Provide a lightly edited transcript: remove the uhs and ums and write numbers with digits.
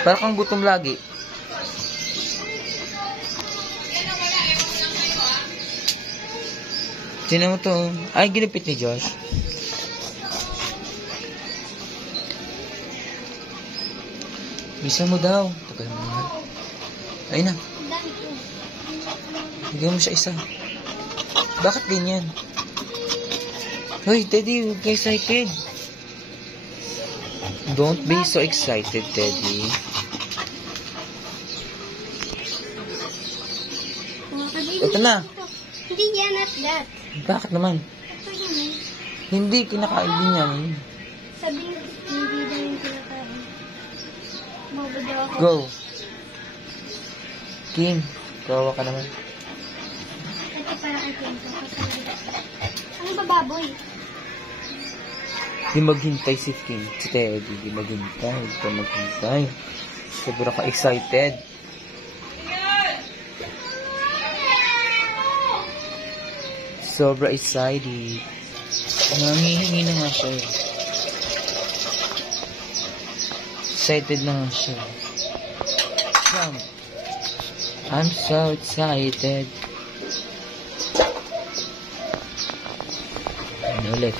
Para kang gutom lagi. Tingnan mo to. Ay, ginipit ni Josh. Bisa mo daw. Tagal mo naman. Ayun na. Bigyan mo siya isa. Bakit ganyan? Hoy, Teddy, huwag ka excited. Don't be so excited, Teddy. Ito na. Hindi yan at that. Bakit naman? Hindi, kinakain din yan. Sabi niyo, hindi na yung kinakain. Mababa ako. Go. Kim, kawawa ka naman. Ito para kay Kwento. Ano ba baboy? Di maghintay si Kim. Si Teddy, di maghintay. Di ka maghintay. Sobra ka excited. Sobra excited. Nangihingi na nga siya. Excited na nga siya. I'm so excited. Ano ulit?